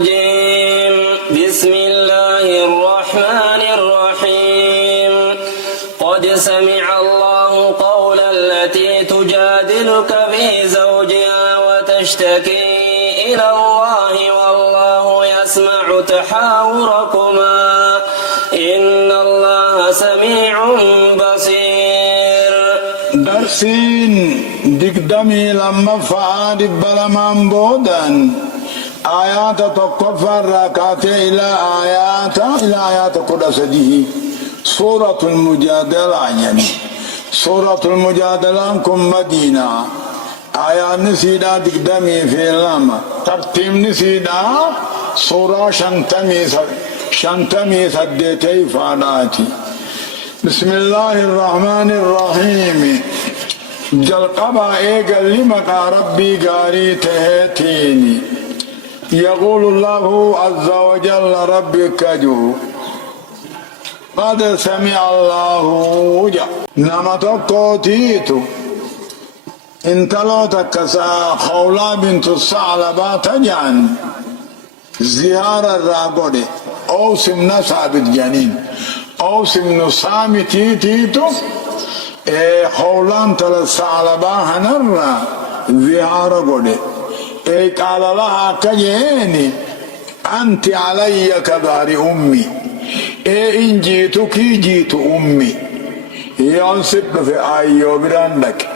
بسم الله الرحمن الرحيم قد سمع الله قول التي تجادلك في زوجها وتشتكي إلى الله والله يسمع تحاوركما إن الله سميع بصير. درسين دقدمي لما فعاد بلمان بودن آيات تقفر ركعت إلى آيات قدسه سورة المجادلة يعني سورة المجادلة كم مدينة آيات نسيدا دقدمي في لما ترتيب نسيدا سورة شنتمي سدتي فاناتي. بسم الله الرحمن الرحيم جل قبا ايقل لمقا ربي قاري تهتيني يقول الله عز وجل ربك جو قد سمع الله وجه نمتك تيتو انت لو تكسا خولا بنت الثعلبة تجعن زيارة الراقودة او سمنا ثابت جنين او سمنا سامي تيتو خولان تل الثعلبة هنرى زيارة قودة قال لها كجيني أنت علي كظهر أمي إن جيتك جيت أمي ينصب في آيو برانك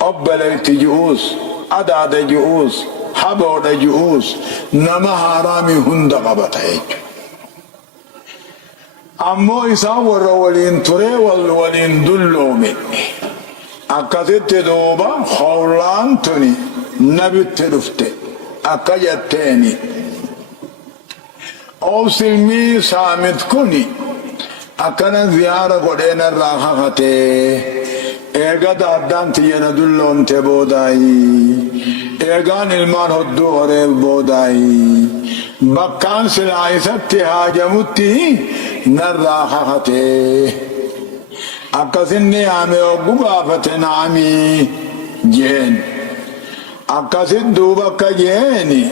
أبلت جؤوس أداد جؤوس حبود جؤوس نما حرامي هند قبطيك أمو يصور ولين تري ولين دلو مني أكثت دوبا خولان تني نبي تلفته أكجتني أو سلمي سامت كوني أكنا زيارة قدنا الراحته إيجا دادان تيجنا دلون تبوداي إيجا نلمان هدو غريب بوداي بكان سلايسة هاجمتي نراحته أكسني عمي وقبافة نعمي جين أكسد دوبك جيني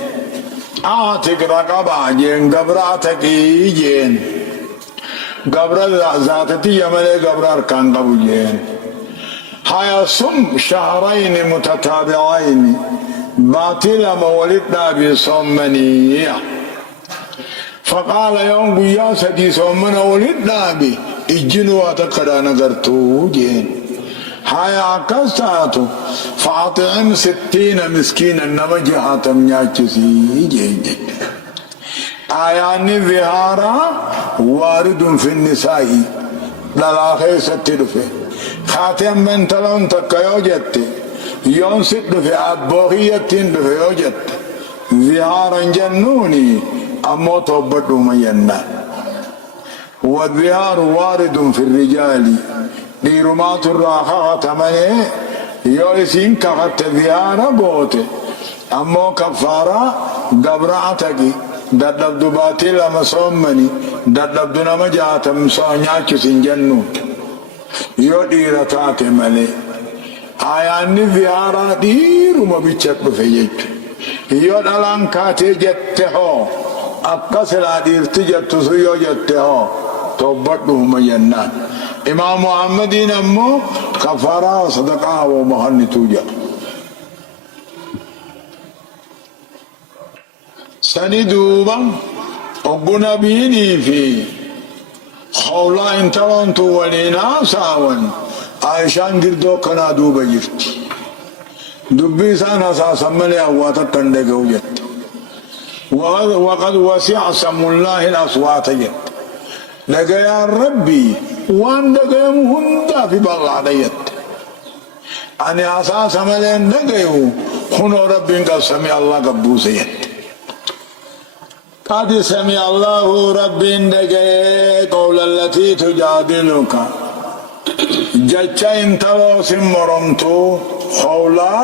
آتك رقبا جين قبراتك جين قبر ذاتتي يملي قبر أركان قبو جين هيا صم شهرين متتابعين باطل مولدنا بصمني فقال يوم قياسة صمنا ولدنا بي اجنوا تقرانا قرتو جين هاي عكستاتو فاطعم 60 مسكينا نمجها تمنياتشي جين آياني ظهارا وارد في النساء للاخي ستدفه خاتم من تلون تكيو جت يون ستدفه أبوغية دفه يوجد ظهارا جنوني أمو توبتو مينا والظهار وارد في الرجال ديرمات الراحة تمني يولسين كخت ظهار بوته أمو كفارة قبرعتك دادب دباتي لما صومني دادب دنما جاتم صانياك سنجنون يو ديرتات ملي آياني ظهارة ديرما بيشك بفيج يو دلان كاتي جتهو أكسر ديرتي جتسو يو جتهو توبته مينان إمام محمد نمو كفارة صدقاء ومهن توجه سني دوبا أقنا بيني في خولا انترون تولينا ساون عائشان قردو كنا دوبا جرت دبي سانا ساسمالي أواتا كندق وجت وقد وسع سم الله الأصوات جت لقى يا ربي وان دقيم هندا في بلع ديت أني أساس ملين دقيم خنو ربي قد سمع الله قبوسيت قد سمع الله ربي دقيم قول التي تجادلك جتشا انتلو سمرمتو خولا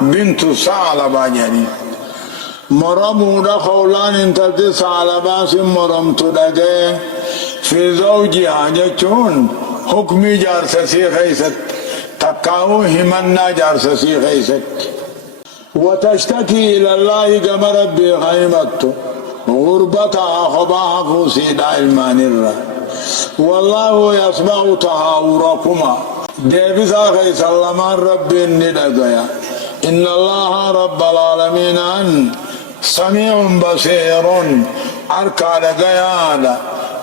بنت ثعلبة جني مرمودا خولان انتلتي ثعلبة سمرمتو دقيم في زوجها جتشون حكمي جارسسي خيست تقاو همنا جارسسي خيست وتشتكي إلى الله كما ربي خيمته غربتها خباها فوسي دائما الرا والله يسمع تهاوركما ديبسا خي سلمان ربي ندقيا إن الله رب العالمين سميع بصير أركى لقيانا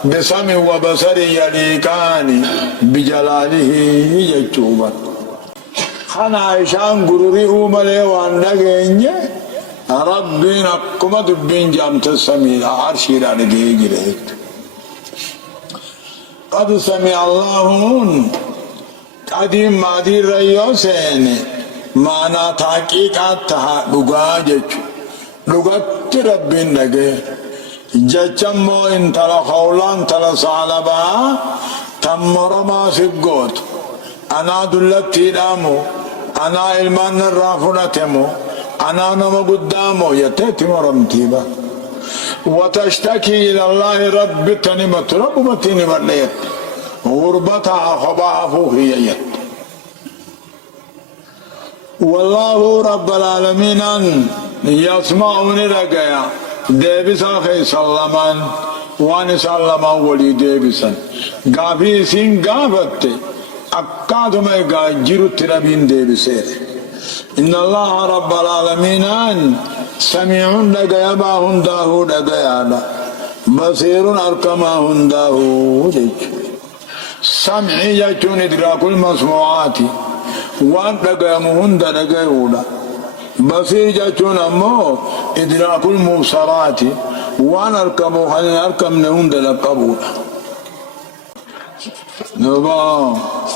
بسمع وبصر يليكان بجلاله يجوبا خنا عشان قروري ملي وان نغيني ربنا كما دبين جامت السميع عرشي رانجي جريت قد سمع اللهون قديم مادي ريوسين معنى تحقيقات لغاجك لغت ربين نغي جچمو انتلا خولان تلا صالبا تمرما سقوت أنا دلتي دامو أنا إلمان الرافنتمو أنا نما قدامو يتيتي مرمتيبا وتشتكي إلى الله رب تنمت رب متنمت ليت غربتها خباها هي يت والله رب العالمين يسمعني رقيا ديبسا خي سلمان واني سلمان ولي ديبسا غافي سين غافت أكاد ما يجيرو ترابين ديبسير إن الله رب العالمين سميع لقيا ما هنداه لقيا بصير أركما هنداه سمعي يجون إدراك المسموعات وان لقيا مهند لقيا بصير جاتون أمو إدراك المبصرات وان أركمو خلين أركم نهند لقبولا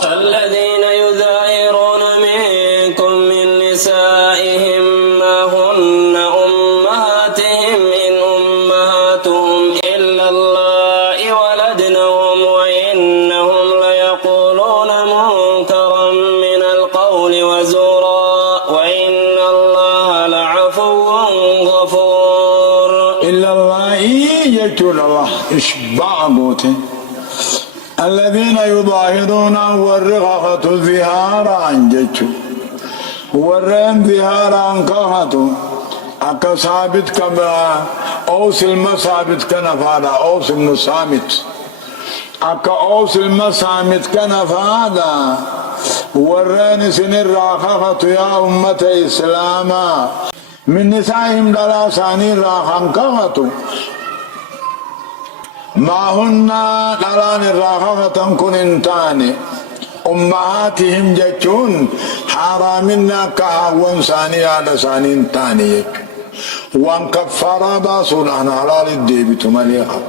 الذين يظاهرون منكم من نسائهم ما هن أمهاتهم إن أمهاتهم إلا الله ولدنهم وإنهم ليقولون منكرا من القول وزورا وإن الله لعفو غفور إلا الله يجول الله إشباع موته الذين يظاهرون والرغفة ظهارا جتشو والرين ظهارا كهتو أكا ثابت كما أوس المثابت كنفادا أوس المثابت أكا أوس المثابت كنفادا والرين سنر راخفة يا أمة إسلاما من نسائهم دلاساني راخا كهتو ما هن دلان الراخفة كن انتاني أمهاتهم جتون حرامنا كهوان ثاني على ثاني انتاني وان كفارا باسون عن حلال الديبت مليخا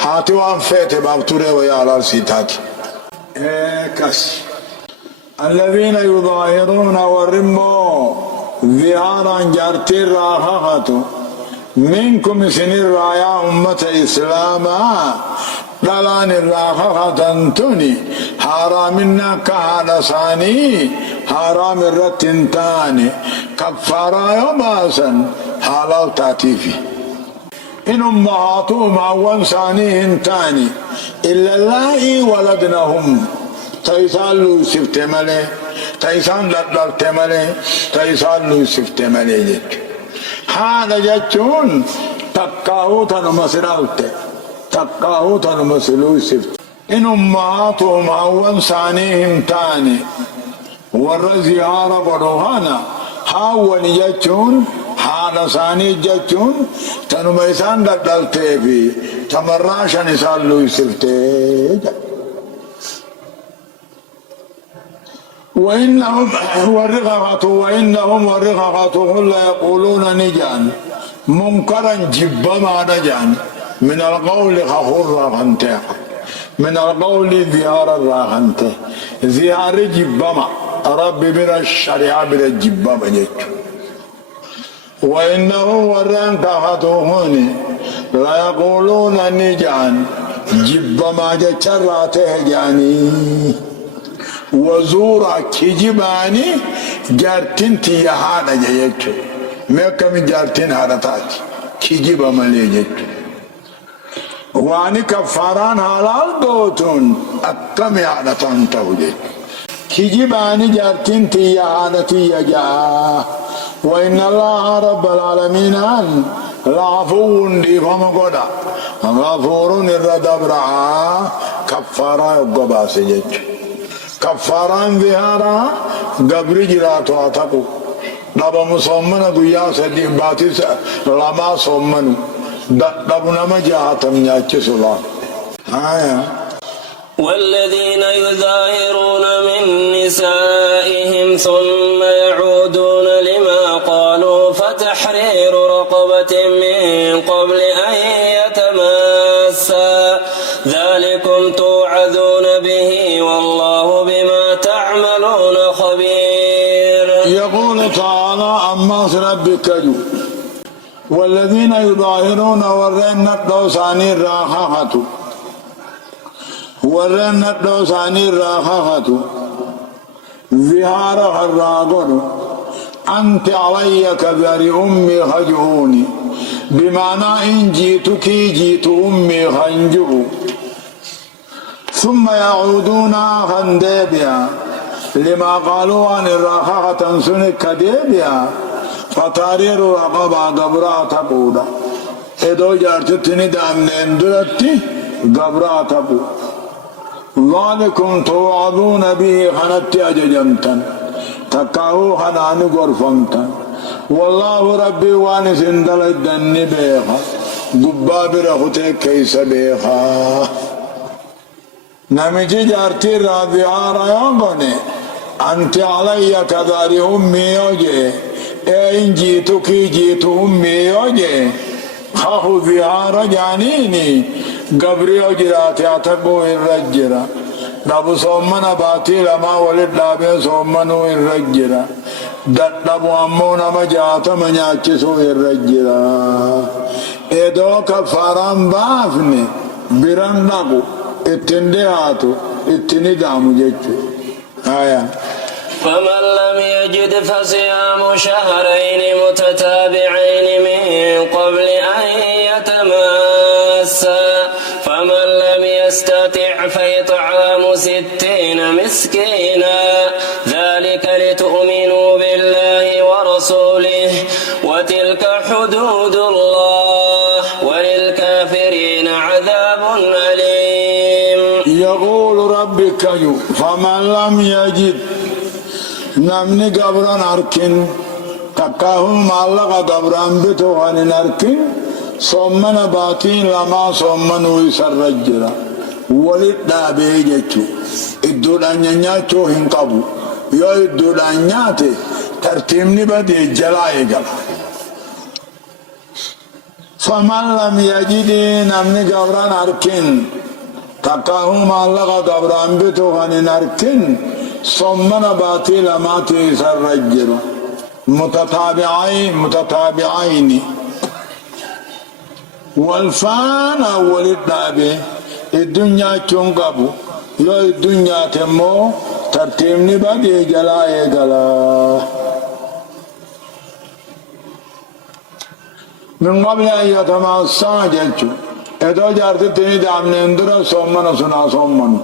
هاتي وان فيت بابتوري ويا على سيتاتي كس الذين يظاهرون والرمو ظهارا جارتي الراخفة منكم سنر رايا أمة إسلاما دلان الراخة تنتني حرامنا كهالساني حرام الرتنتاني كفارا يوماسا حلال تاتيفي إن أمهاتهم أول ثانيهم تاني إلا الله ولدنهم تيسان لوسف تمالي تيسان لدل تمالي تيسان لوسف تمالي جيك هذا جتون تقاهو تنمسراوت تقاهو تنمسلوسف إن أمهاتهم أول ثانيهم تاني والرزيارة بروهانا حاول جتون حال ثاني جتون تنميسان دلتيفي تمراشا نسال لوسفتي وإنهم والرغفة لا يقولون نجان منكرا جبما نجان من القول خخور راغنته من القول ظهار الراغنته ظهار جبما ربي بلا الشريعة بلا جبما جيت وإنهم والرغفة لا يقولون نجان جبما جتراته جاني وزورا كجباني جارتين تيهانا جيتشو ميكا من جارتين هارتاتي كجبا ملي جيتشو واني كفاران حلال دوتون أكمي عادتان توجد كجباني جارتين تيهانا تيجا وإن الله رب العالمين العفو ديفهم قدا غفور الردبرع كفارة يقباس جج كفاران بهارا قبر جراتو أتقو نبا مصمنا قيا سدي باتيس لما صمنو دبنا مجاهتم ياتي سلام والذين يظاهرون من نسائهم ثم يعودون لما قالوا فتحرير رقبة من قبل أن يتماسا ذلكم توعظون به والله بما تعملون خبير. يقول تعالى أما ربك جو والذين يظاهرون ورين الدوساني الراحة ورن الدوساني الراحة ظهار الراغر أنت علي كذر أمي خجوني بمعنى إن جيتك جيت أمي خنجو ثم يعودون خندبيا لما قالوا عن الراحة تنسنك كدبيا فتارير رقبا قبرا تقودا إدو جارتتني دامنين درتي قبرا تقودا ذلكم توعظون به خنت أججمتا تكاهو خنان غرفمتا والله ربي وانس اندل الدن بيخا قباب رخوتك كيس بيخا نمجي جارتي رابعا رياغني أنت علي كذار أمي يوجي إن جيتك جيت أمي يوجي خاخو ذهار جانيني قبري وجراتي أتقو الرجرة نبو صومنا باتي لما ولد لابي صومنو الرجرة دتنبو أمونا مجاتا منياتشسو الرجرة إدو كفاران بافني بران نقو اتندهاتو اتندامو جيتشو فمن لم يجد فصيام شهرين متتابعين من قبل أن يتماسا فمن لم يستطع فإطعام 60 مسكينا ذلك لتؤمنوا بالله ورسوله وتلك حدود الله وللكافرين عذاب أليم. يقول ربك فمن لم يجد نمني قبران أركن تكاهم معلقة قبران بتوهن أركن صمنا باتين لما صمنوا يسر رجرا ولد دابي جتشو الدولان ينياتشو هنقبو يو الدولان ياتي ترتيبني بدي جلائي قبل فمن لم يجد نمني قبران أركن تكاهم معلقة قبران بتوهن أركن صمنا باتي لما تيسر رجرا متتابعين والفان أول الدابة الدنيا تنقبو يو الدنيا تمو ترتيبني بدي جلاي جلا من قبل أن يتماسا جلتو إدو جارتتني دامن اندرا صومنا سنا صومنا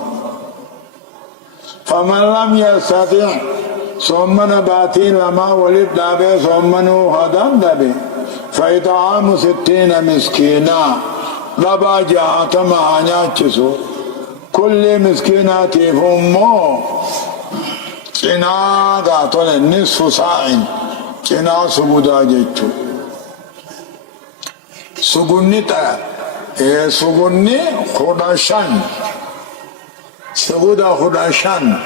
فمن لم يستطع صومنا باتي لما ولد دابه صومنو هدام دابه فإطعام 60 مسكينا لبا جاءت مهانياتشسو كل مسكينات فمو چنا داتول نصف ساعين چنا سبودا جيچو سگوني تا سگوني خوداشان سبودا خوداشان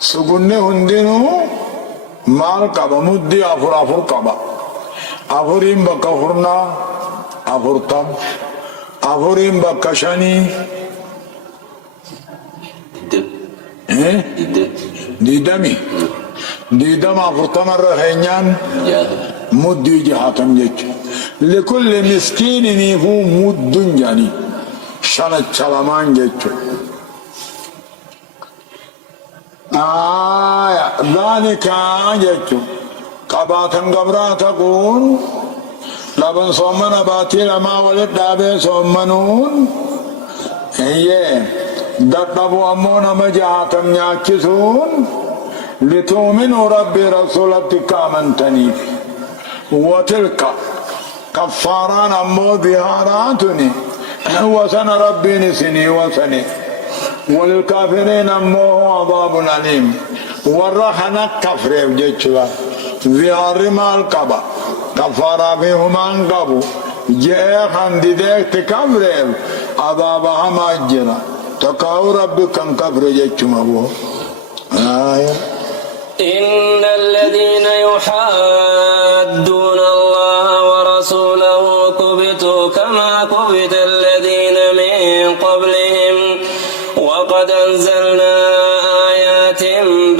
سگوني هندينو مال قبا مدي افر قبا افرين بكفرنا افرتم افرين بكشاني ديدمي ديدم افرتم الرهينيان مدي جهاتم جيش لكل مسكين يفو مد جاني شانت شلامان جيش ذلك جيش قباتن قبرا تقول لبن صومنا باتي لما ولد دابي صومنون هي دقبوا أمونا مجاعتم ياكسون لتؤمنوا ربي رسولتك آمنتني وتلك كفاران أمو ظهاراتني وسن ربي نسني وسني وللكافرين أمو عذاب أليم والرحنا كفر بجيشلا ظهار ما القبا كفارا فيهم أنقبوا جاء خنديدك تكفر عذابها ماجرا تقاو ربك كان كفر جيشما بو آية إن الذين يحادون الله ورسوله كبتوا كما كبت الذين من قبلهم وقد أنزلنا آيات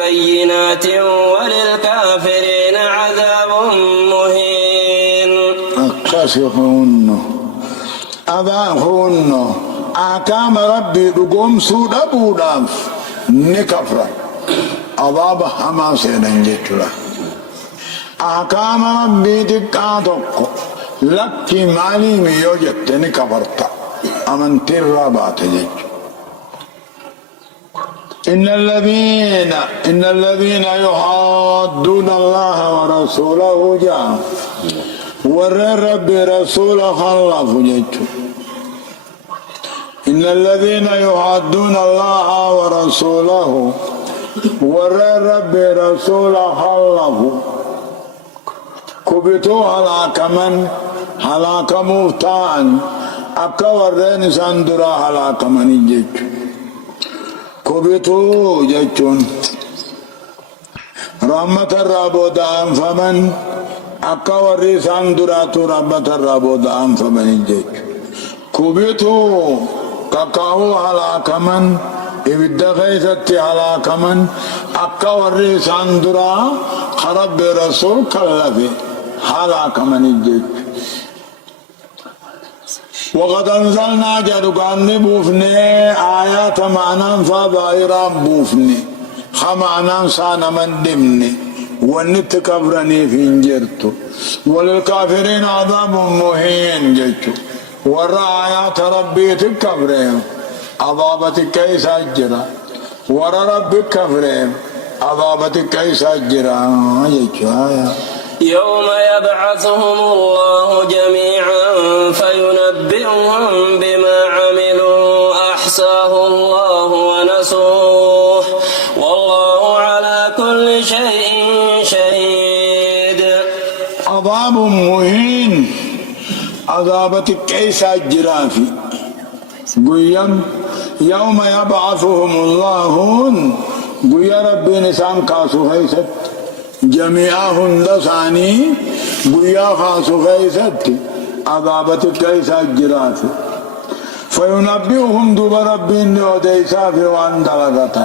بينات وللكافرين عذاب مهين. أكسفهن أذاهن أكام ربي رقم سود أبو داف نكفر عذاب حما سيدن جيتلا أحكام ربي تكاتوك لك مالي ميو جتني كفرتا أمن تربات جيت إن الذين يحادون الله ورسوله جاء ور ربي رسوله خلف جيت إن الذين يحادون الله ورسوله ور ربي رسول خلف كبتوا هلاك من هلاك مفتان أكا ورين سندرا هلاك من جيج كبتوا جيجون رحمة الرابو دام فمن أكا ورين سندرا تو رحمة الرابو دام فمن جيج كبتوا كاكاو هلاك من ibidda keessatti halaakaman akka warri isaan duraa rabbi rasuul kallafe halaakamanii jechuudha. وقد أنزلنا جدوكان بوفني آيات معنى فظاهرا بوفني خمعنا سانا من دمني ونتكبرني في انجرتو وللكافرين عذاب مهين جيتو ورى آيات ربي تكبرهم عذابتك كيس أجرا ورى ربك كفرهم عذابتك كيس أجرا يوم يبعثهم الله جميعا فينبئهم بما عملوا أحصاه الله ونسوه والله على كل شيء شهيد. عذاب مهين عذابتك كيس أجرا في قيم يوم يبعثهم الله قيا ربي نسان كاسو خيست جميعهم لساني قيا خاسو خيست عذابتك كيس الجراف فينبئهم دوب ربي وديسا في وان دلغة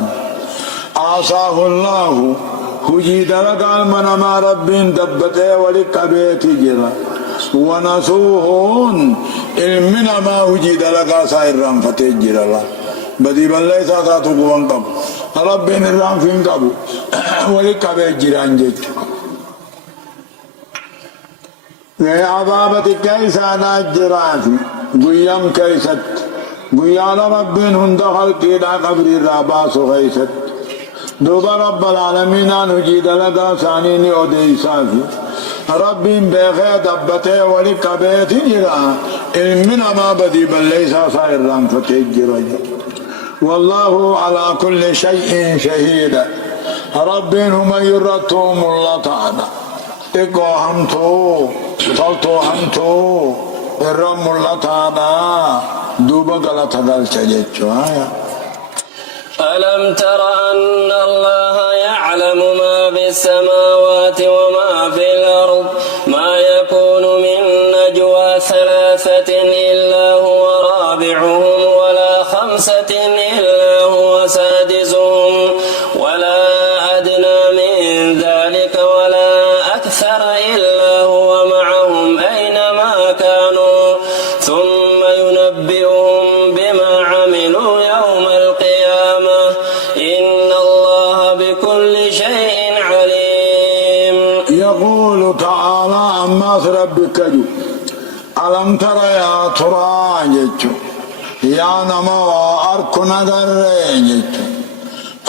عصاه الله هجي دلغة من ما ربي دبته ولك بيت جرا ونسوهون علمنا ما هجي دلغة سائر رنفته جرا بدي بالله ساتاتو قوان قبو ربي نرام فين قبو ولك بيت جران جيت عذابتك كيسا ناجراتي قيام كيست قيان ربين هند خلقي دا قبر الراباس غيست دوبا رب العالمين نجيد لدى سانيني وديسافي ربين بيخي دبته ولك بيت جرا علمنا ما بدي بل ليس صائر رنفتي جرا والله على كل شيء شهيد ربين هم يرتهم الله تعالى إقو همتو تلتو همتو الرم الله تعالى دوبا غلط غلط جيتشو ألم تر أن الله يعلم ما في السماوات وما في الأرض ما يكون من نجوى ثلاثة إلا هو رابعهم ولا خمسة إلا هو سادسهم ولا أدنى من ذلك ولا أكثر إلا هو معهم أينما كانوا ثم ينبئهم بما عملوا يوم القيامة إن الله بكل شيء عليم. يقول تعالى أما ربك جو ألم تر يا ترى يا نما أركنا قرين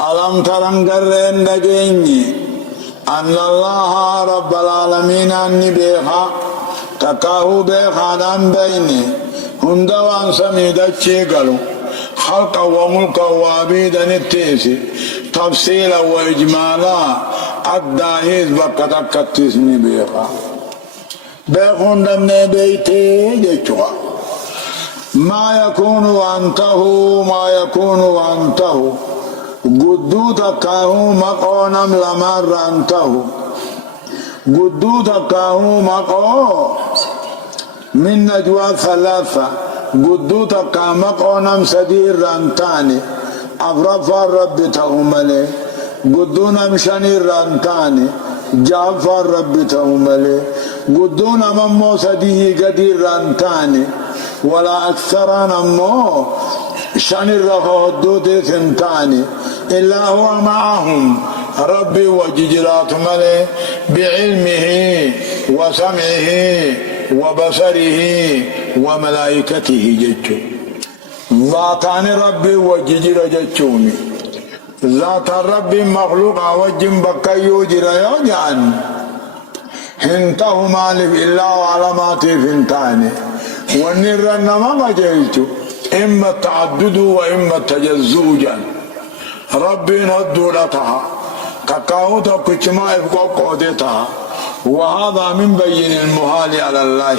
ألم ترى قرين لجيني أن الله رب العالمين أني بيخا تكاهو بيخانان بيني هندوان سميدة قالوا خلقا وملكا وعبيدا التيسي تفصيلا وإجمالا الداهيز بكتك التسمي بيخا بيخون دمني بيتي جيشوا ما يكون وانتهوا قدو تكاهو مقونم لمر انتهوا قدو تكاهو مقو من نجوى ثلاثة قدو تكا مقونم سدير رانتاني أفرفا رب تهملي قدو نمشني رانتاني جعفا رب تهملي قدو نممو سديه قدير رانتاني ولا أكثر نمو شان الرخودود ثنتاني إلا هو معهم ربي وججلات ملي بعلمه وسمعه وبصره وملائكته ججو ذاتان ربي وججل ججوني ذات ربي مخلوق وجم بكيو جريو جان هنته مالف إلا وعلاماتي فنتاني ونرى ما جيتو إما التعدد وإما التجزوجا ربي ندو لتها كاكاوتا كتما يفقو قودتها وهذا من بين المحال على الله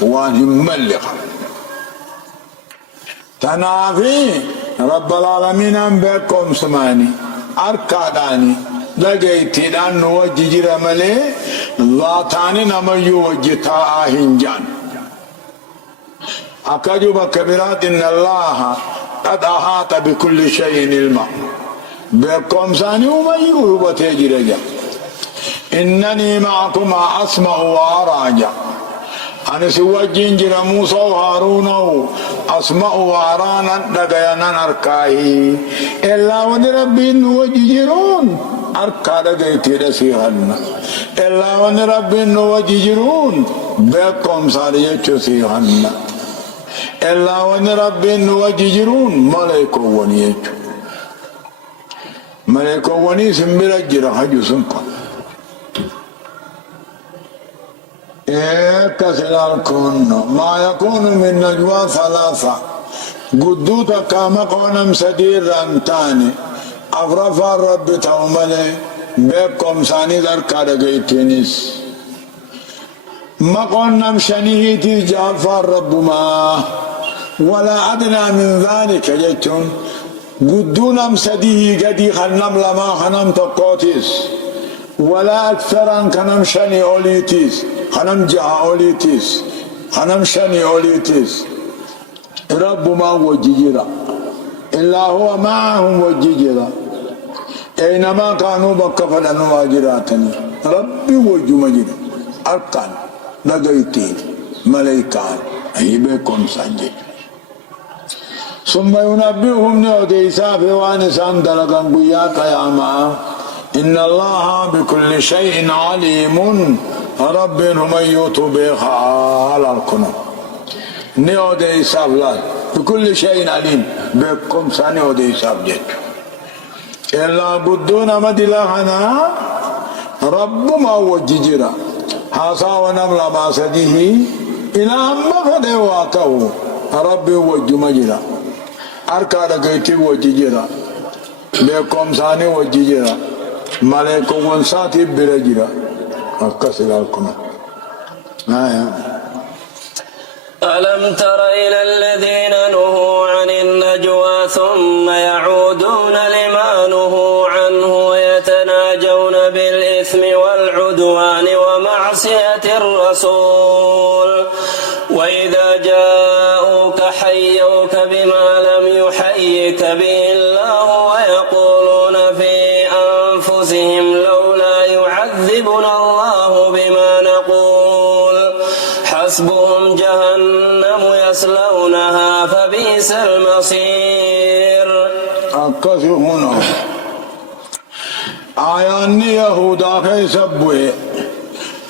وانهم ملقا تنافي رب العالمين أن بكم سماني أركاداني لقيتي لأن وججر ملي ذاتاني نمي وجتا آهنجان أكجب كبيرات إن الله قد أحاط بكل شيء علما بكم ساني ومي وتجرجا إنني معكم أسمع وأراجع أنا سوجين جرى موسى وهارون أسمع وأرانا دقيانا أركاهي إلا ونربين وججرون أركا دقيتي رسيحنا إلا ونربين وججرون بكم سارية سيحنا إلا ونربين وججرون ملائكة ونيجو ملائكة وني سنبرا جرى حجو سنقا كسلال كون ما يكون من نجوى ثلاثة قدوتا كما قونم سدير رانتاني أفرفا رب توملي بكم ساني در كارغيتينيس ما قونم شنيهتي جعفر رب ما ولا أدنى من ذلك جتون قدونم سديه قدي خنم لما خنم تقوتيس ولا أكثر كنم شني أوليتيس خنم جها أوليتيس خنم شني أوليتيس رب ما وججرا إلا هو معهم وججرا أينما كانوا بكفل نواجراتني ربي وجمجرا أركان لقيتين ملائكان هيبكم سنجي ثم ينبئهم نوديسا في وانسان دلقان قيا قياما إن الله بكل شيء عليم رب هم يوتوا بها على الكنو نوديسا بكل شيء عليم بكم سنوديسا بجد إلا بدون مدلهنا رب ما وججرا حاسا ونملا ما سديه إلى أما فدواته ربي وجمجرا أركا دقيتي وججرا بكم ساني وججرا ملائكة ونساتي برجرا أكسر الكنا ألم تر إلى الذين نهوا عن النجوى ثم يعودون لما نهوا عنه ويتناجون بالإثم والعدوان ومعصية الرسول وإذا جاءوك حيوك بما لم يحيك به الله ويقولون في أنفسهم لولا يعذبنا الله بما نقول حسبهم جهنم يصلونها فبئس المصير. أكثر هنا آيان يهودا في سبوه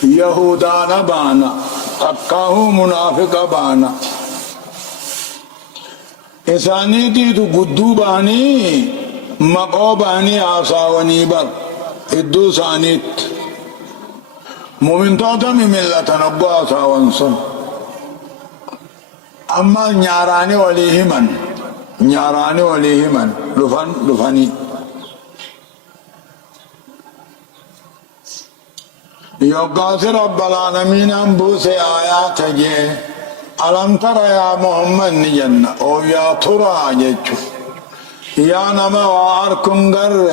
يهودا نبانا أكاه منافق بانا إساني تيتو قدو باني مقو باني آساوني بر إدو سانيت مؤمن توتم ملة نبوة وانصن أما نياراني وليهمن لفني يوقات رب العالمين أنبوس آيات جي ألم ترى يا محمد نجنة أو يا ترى جيتشو يا نما واركم قرر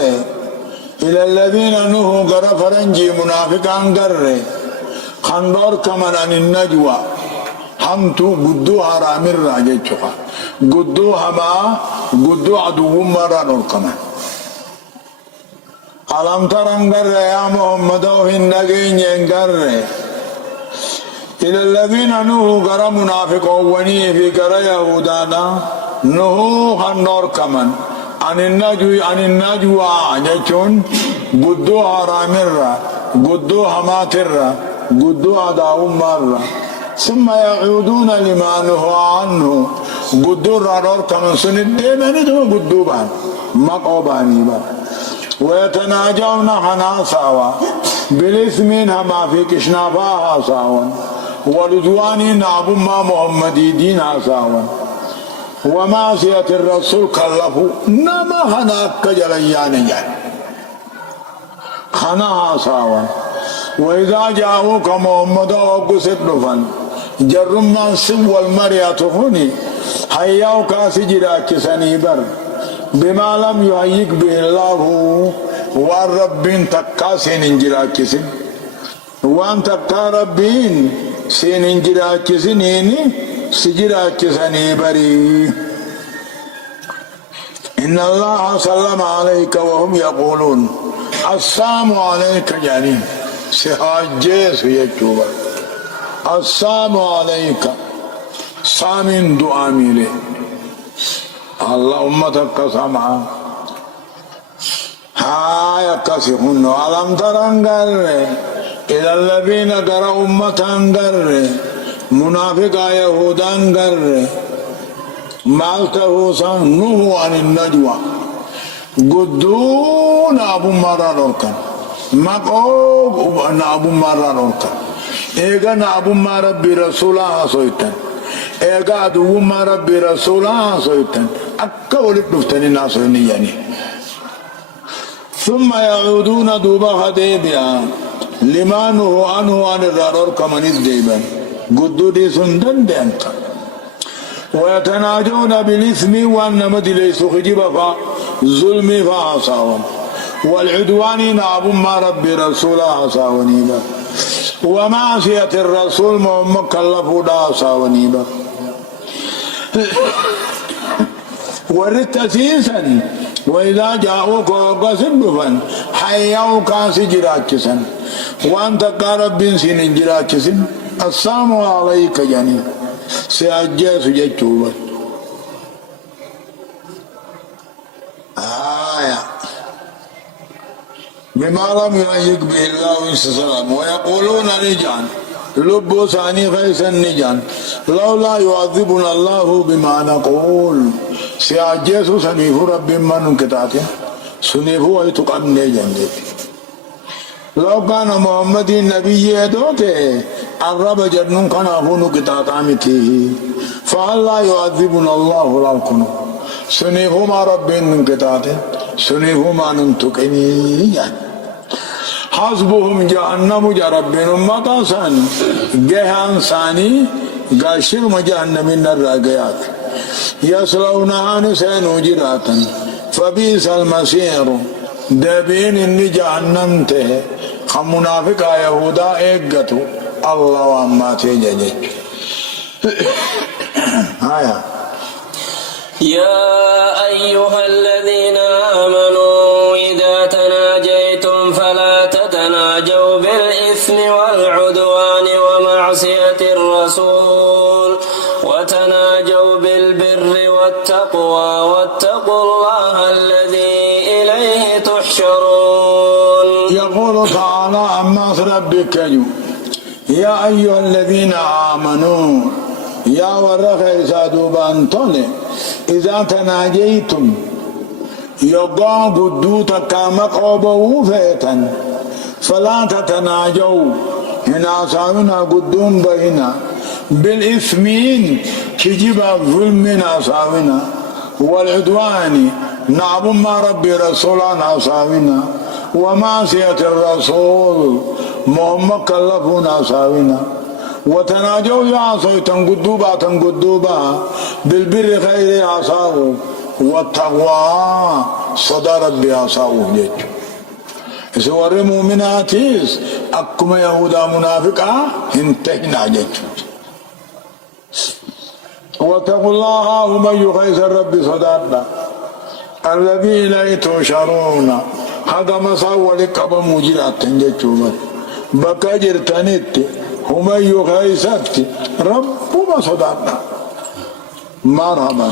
إلى الذين نهوا قرر فرنجي منافقان قرر خندور كمن عن النجوى همتو قدو هرامر راجيتشو قدو هما قدو عدو مرة نور كمان ألم ترى يا محمد وهن نجين قرر إلى الذين نهوا قرر منافقون وني في قرر يهودانا نهوا خندور كمان عن النجوى جتون قدو هرامر قدو هماتر قدو عدو مرة ثم يعودون لما نهوا عنه قدو رارور كمان سند ديماني دو قدو بان مقوباني بان ويتناجون حناساوا بالإثم هما في كشنافا هاساوا ولدواني نابو ما محمدي دين هاساوا ومعصية الرسول كلفوا نما هناك جليان يعني خنا هاساوا وإذا جاءوك محمد وقصد لفن جرمان سوى المريات هني حياوك سجراك سنيبر بما لم يهيك به الله والرب تكا سننجراك سن وان تكا ربين سننجراك سنيني سجراك سنيبري إن الله سلم عليك وهم يقولون السلام عليك يعني سهاجيس يجوبا السلام عليك سامين دعامي لي اللهم تكسمع هاي كسهن ألم ترنجر إلى الذين قرأ أمة انجر منافق يهودا انجر مالته سنه عن النجوى قدون أبو مرة ركن مقوب أبو مرة ركن إيغا أبو مرة برسولها سويتن إيغا أدو مرة برسولها سويتن أكا ولد نفتني ناسويني يعني ثم يعودون دوبا خديبيا لما نهوا عنه عن الرارور كمان الديبا قدو دي سندن دينتا ويتناجون بالإثم وأن مدي ليسوا خجبا فظلم فعصاهم والعدوان نعب ما ربي رسولا عصاونيبا ومعصية الرسول محمد كلفوا دا عصاونيبا ورت أسيسا وإذا جاءوك وقصدفا حيوك سجراكسا وأنت قارب بن سين جراكسا السلام عليك يعني سيأجيس جيتوبا بما لم يهيك به الله وسلم ويقولون نجان لبو ثاني خيسا نجان لولا يعذبنا الله بما نقول سيأجيس سنيف رب من كتاته سنيف ويتقن نجان لو كان محمد النبي يدوته الرب جنون كان أفون كتاتامته فالله يعذبنا الله لكم سنيف ما رب من كتاته سنيف ما ننتقني حسبهم جهنم جربهم مقاسان جهان ثاني قاشر مجهنم الراقيات يصلونها نسين جراتا فبئس المصير دبين إني جهنم ته خمنافق يهودا إيقتو الله وما تيجي هايا يا أيها الذين آمنوا إذا تناجيتم فلا تتناجوا بالإثم والعدوان ومعصية الرسول وتناجوا بالبر والتقوى واتقوا الله الذي إليه تحشرون. يقول تعالى عما ربك يا أيها الذين آمنوا يا ورخي سادوبان طولي إذا تناجيتم يقع قدوتا كما قوبوا فيتا فلا تتناجوا هنا ساونا قدوم بهنا بالإثمين كجب الظلم ناساونا والعدوان نعب ما ربي رسولا ناساونا ومعصية الرسول محمد كلفوا ناساونا وتناجوا يعصوا تنقدوبا بالبر خير يعصاوا والتقوى صدى ربي يعصاوا جيت سور مؤمناتيس أكما يهودا منافقا انتهنا جيت واتقوا الله ومن يخيس الرب صدادا الذي إليه تشرون هذا مساوى لقب موجرات تنجتوا بكا جرتنت ومن يخيست ربما صدادا مرحبا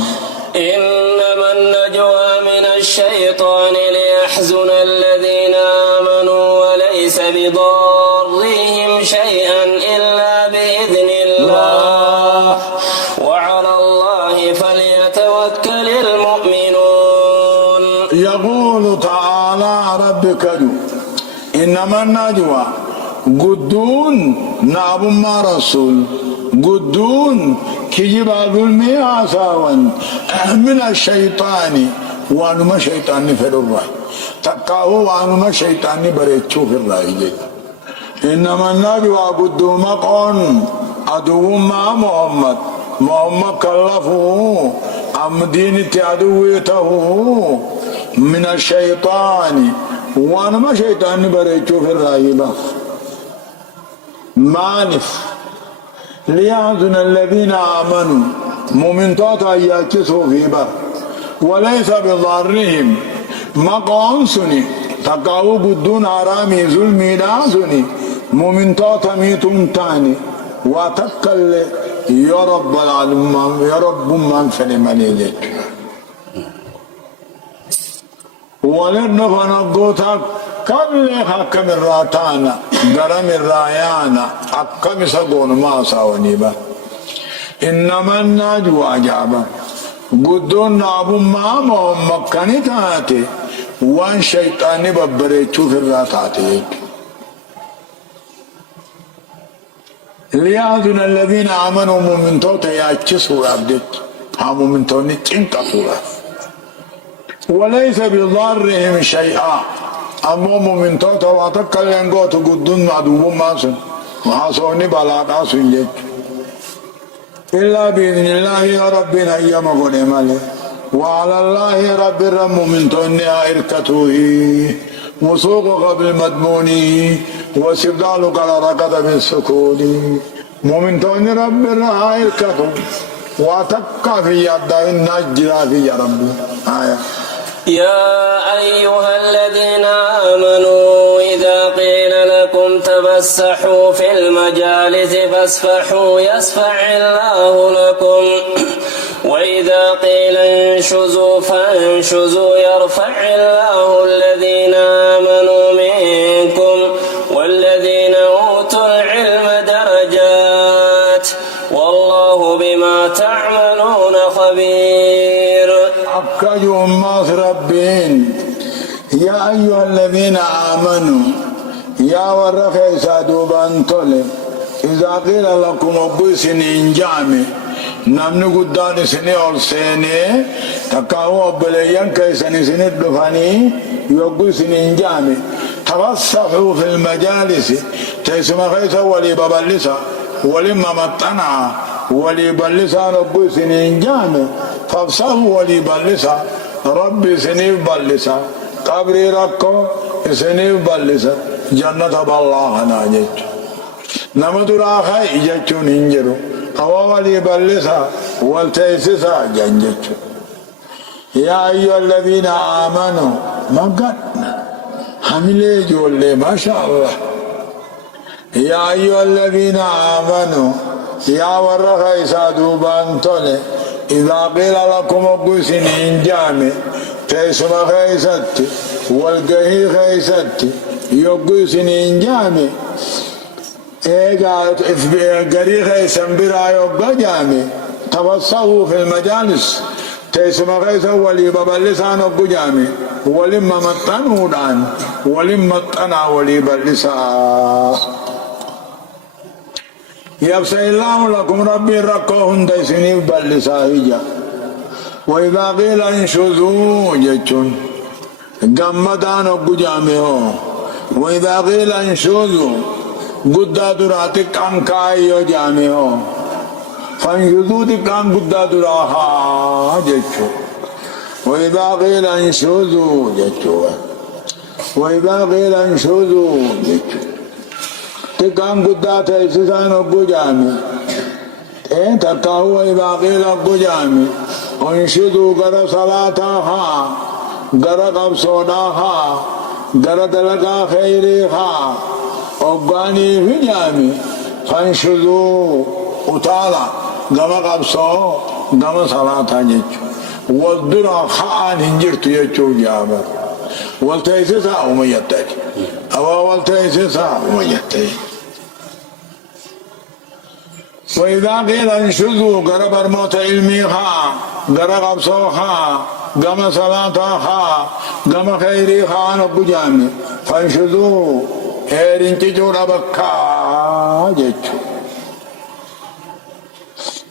إنما النجوى من الشيطان ليحزن الذين آمنوا وليس بضارهم شيئا إلا بإذن الله وعلى الله فليتوكل المؤمنون. يقول تعالى ربك إنما النجوى قدون نعب ما رسول قدون كجب الظلم عساوا من الشيطان وانما شيطان في الرأي تقاه وانما الشيطان بريتشو في الرأي إنما النبي قدو مقعن عدو مع محمد كلفه أم دين عدويته من الشيطان وانما شيطان بريتشو في الرأي مانف ليحزن الذين آمنوا مؤمن توتا يكسوا في بر وليس بضارهم مقام سني تقاو بدون عرامي ظلمي لا سني مؤمن توتا ميتون تاني وتكل يا رب العالمين يا رب من فلمني ولن فنقوتك كل حكم الراتانا قرم الرايانا حكم سقون ما ساونيبا إنما النجوى جابا قدون نابو ما مكاني تاتي وان شيطاني ببريتشو في الراتاتي ليحزن الذين آمنوا من توتا يأتشسوا عبدت هم من توني تنقصوا وليس بضارهم شيئا أمو من توتا واتكلم قوت قدون عدو ماسن وحاسوني بلادا سنجد إلا بإذن الله يا ربنا أيام قدم عليه وعلى الله رب الرم من توني إركته وسوق قبل مدموني وسبدال قال ركض بالسكون مؤمن توني رب الرم إركته واتكا في يد النجرى في يا ربي يا أيها الذين آمنوا إذا قيل لكم تفسحوا في المجالس فاسفحوا يسفح الله لكم وإذا قيل انشزوا فانشزوا يرفع الله الذين آمنوا منكم والذين أوتوا العلم درجات والله بما تعملون خبير. أكجوا الناس ربين يا أيها الذين آمنوا يا ورخي سادوبان طلب إذا قيل لكم أبو سنين جامي نمني قدان سني أول سني تكاو أبليان كي سني الدفاني يقول سنين جامي توسعوا في المجالس تسمى خيسا ولي ببالسا ولي ممتنع ولي بلسا ربو سنين جامي فافسحوا ولي بلسا ربي سني بلسا قبري ركو سني بلسا جنة بالله ناجت نمدرا خي جتون انجرو أولي بلسا والتيسسا جنجت يا أيها الذين آمنوا ما قلنا حملي جولي ما شاء الله يا أيها الذين آمنوا يا ورخي سادوبان طلي إذا قيل لكم أقسن إنجامي تيسما خيست والقهي خيست يقسن إنجامي إيقا قري خيسن برا يقا جامي توسعوا في المجالس تيسما خيسن ولي ببلسان أقو جامي ولما مطنودان ولما مطنا ولي بلسان يبسل الله لكم ربي ركوهن ديسني باللساهجة وإذا قيل انشذوا جتون قمدان وقجامه وإذا قيل انشذوا قد دراتك عن كايو جامه فانشذوا تكان قد دراها جتون وإذا قيل انشذوا جتون وإذا قيل انشذوا جتون تكان قد تيسسان وقجامه تكاهو وإذا قيل قجامه انشذوا قد صلاتها قد قبصوناها قد دلقا خيرها أبغاني في جامي فانشذوا وطالا قم قبصو قم صلاتها جيجو والدرا خاء هنجرت يجو جامر والتيسسا أميتك أو والتيسسا أميتك وإذا قيل انشذوا قرب الموت علميها قرب أبصوها قم صلاتها قم خيرها نبو جامي فانشذوا هيرين تجور بكا جيجو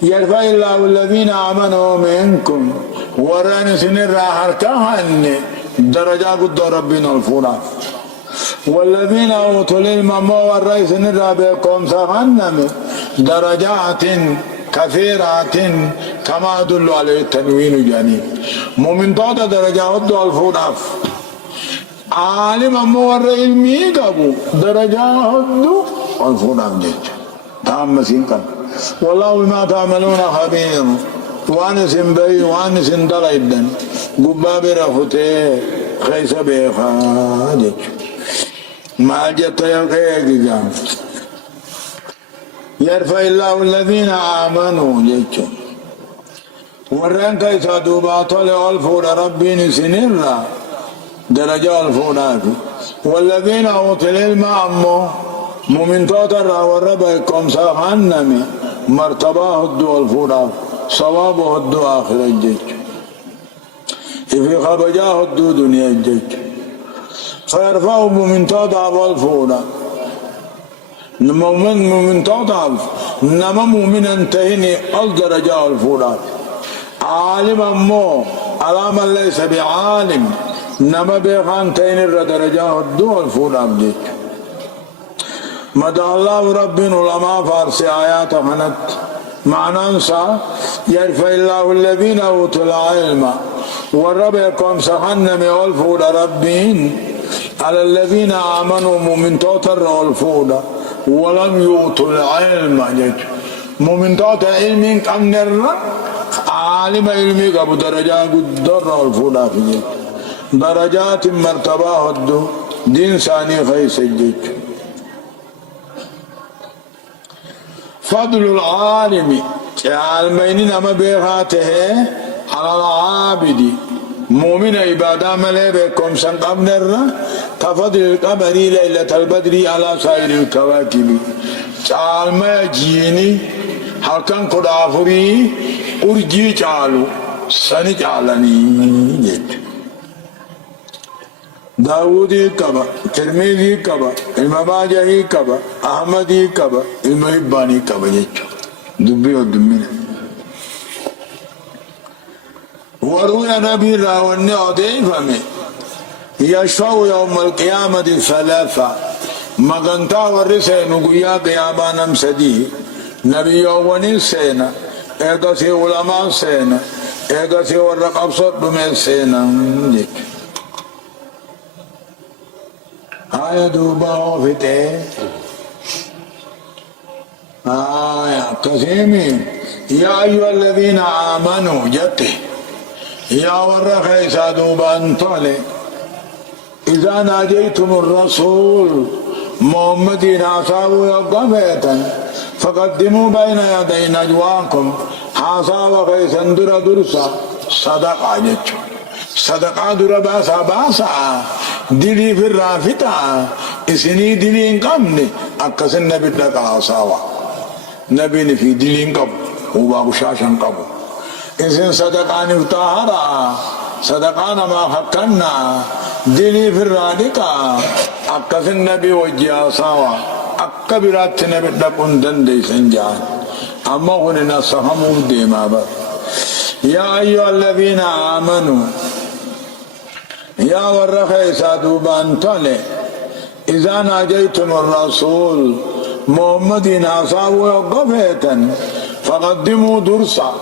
يرفع الله الذين آمنوا منكم وران سنر هركهن درجة قد ربنا الفورا والذين أوتوا العلم وران سنر بكم سهنم درجات كثيرات كما دل عليه التنوين جاني مؤمن طاطا درجات الفورا عالم أمور علمي قبو درجات الفورا جيجو تام مسيقا والله بما تعملون خبير وانس بي وانس دلائدا قباب رفته خيس بيخا ما جت يلقيك جام يرفع الله الذين آمنوا جيتم ورن كيسا دوباطل الفور ربين سنرا درجة الفورات والذين أوتوا العلم أمو مؤمن توتر وربكم سخنمي مرتبه الدو الفورا صوابه الدو آخر الجيج في خبجاه الدو دنيا الجيج فيرفعه مؤمن توتر والفورا مؤمن توتر نما مؤمن انتهيني الدرجة الفورا عالم أمو على من ليس بعالم نما بيخان تهيني الدرجة الدو الفورا الجيج مدى الله ربنا علماء فارسي آيات خنت معنى انسى يرفع الله الذين أوتوا العلم والربكم سخنم والفود ربين على الذين آمنوا مؤمن توتر الفود ولم يؤتوا العلم جج مؤمن توتر علم كم نرى عالم علمي قبو درجات قدر الفود في جج درجات مرتبة الدو دين ثاني خيس جج فضل العالم عالمين نما بيغاته على العابد مؤمن عبادة مليبكم سنقم نرى كفضل القمر ليلة البدر على سائر الكواكب عالم جيني حقا قدافري أرجي جالو سني جالني جد داودي كبا ترمذي كبا المباجهي كبا أحمدي كبا المحباني كبا يجو دبي ودمنا وروي نبي راوني أودي فمي يشفع يوم القيامة ثلاثة مغنتا ورسي نقيا قياما نمسدي نبي يووني سينا ايغسي علماء سينا ايغسي ورقب صدمي سينا يجو آية دوبا وفتح آية قسيمي يا أيها الذين آمنوا جته يا ورخي سادوبا انطلي إذا ناجيتم الرسول محمد عصابوا يقفيتا فقدموا بين يدي نجواكم حصاب خيسا درسا صدقا جتشو صدقا در باسا دلي في الرافتا اسني دلي انقمني اكسن نبي دقا عصاوا نبي في دلي انقب وبابو شاشن قبو اسن صدقا نفتاهرا صدقا ما حقنا دلي في الرادقا اكسن نبي وجي عصاوا أكبرات نبدأ كندن دي سنجان أما هنا نصحهم ديما بر يا أيها الذين آمنوا يا ورخي سادوبان تولي إذا ناجيتم الرسول محمد ناصاب وقفيتا فقدموا درسا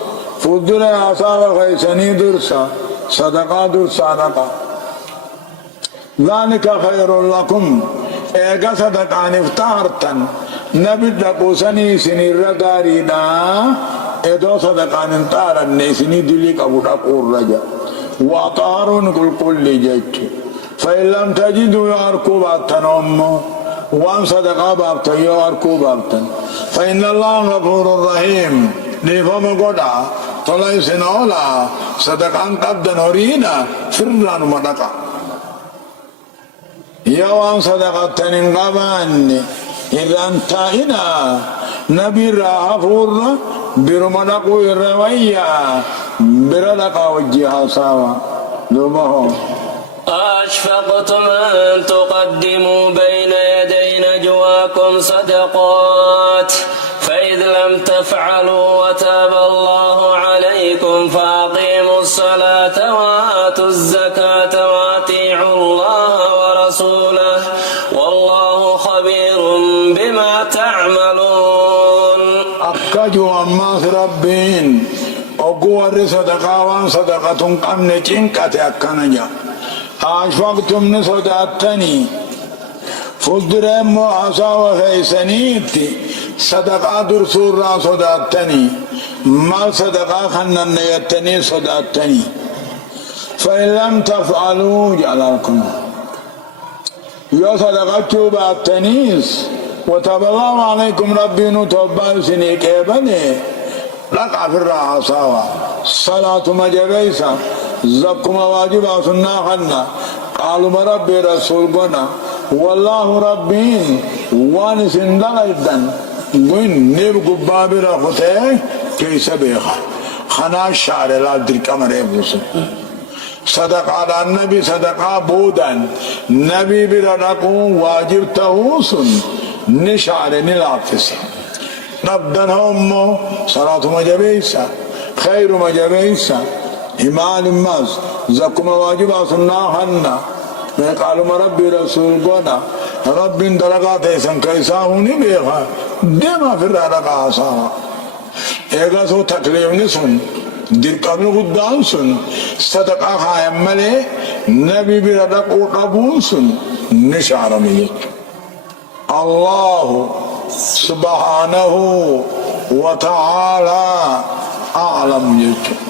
فضل أصاب خيسني درسا صدقا درسا صدقا ذلك خير لكم ايغا صدقان افتارتا نبدا قوسني سني رداريدا ادو صدقان انتارن سني دليك ابو دقور رجا وطارون كل جيت فإن لم تجدوا ياركوا بابتنهم وان صدقا بابتن ياركوا بابتن فإن الله غفور رحيم لفهم قدا طلعي سنولا صدقان قبدا نورينا فران مدقا يوان صدقتن قبان إذا انتهينا نبي غفور برمدقو الروية برلقا وجهها سوا لبهم أشفقتم أن تقدموا بين يدي نجواكم صدقات فإذ لم تفعلوا وتاب الله عليكم فأقيموا الصلاة وآتوا الزكاة وأطيعوا الله ورسوله والله خبير بما تعملون أكجو أماس ربين أقوى صدقا وان صدقة قمن جنكة أكنجا أشفقتم نصدقتني فضرم وعصا وخيسنيتي صدقا درسول را صدقتني ما صدقا خنن يتني صدقتني فإن لم تفعلوا جعلكم يا صدقتوا باتنيس وتاب الله عليكم ربي نتوبال سنيك ابني لقع في الرعصاوة صلاة مجريسة زكم واجبا سنة خنا قالوا ربي رسول قنا والله ربي وانس اندغيدا قين نبقوا بابرا فتح كيس بيخا خنا الشعر لا درك امر ابوسن صدق على النبي صدقا بودا نبي برنقو واجب تهوسن نشعر نلافس نبدن هم صلاة مجبيسة خير مجبيسة إيمان ماز زكما واجب سنة خنا قالوا ربي رسول قنا رب درجات ایسن کیسا ہونی بیخا دیما پھر رکا آساوا ایگا سو تکلیف نہیں سن دل قبل قدام سن صدقہ خائم ملے نبی بھی ردق و قبول سن نشار ملک اللہ سبحانہ وتعالی اعلم یجو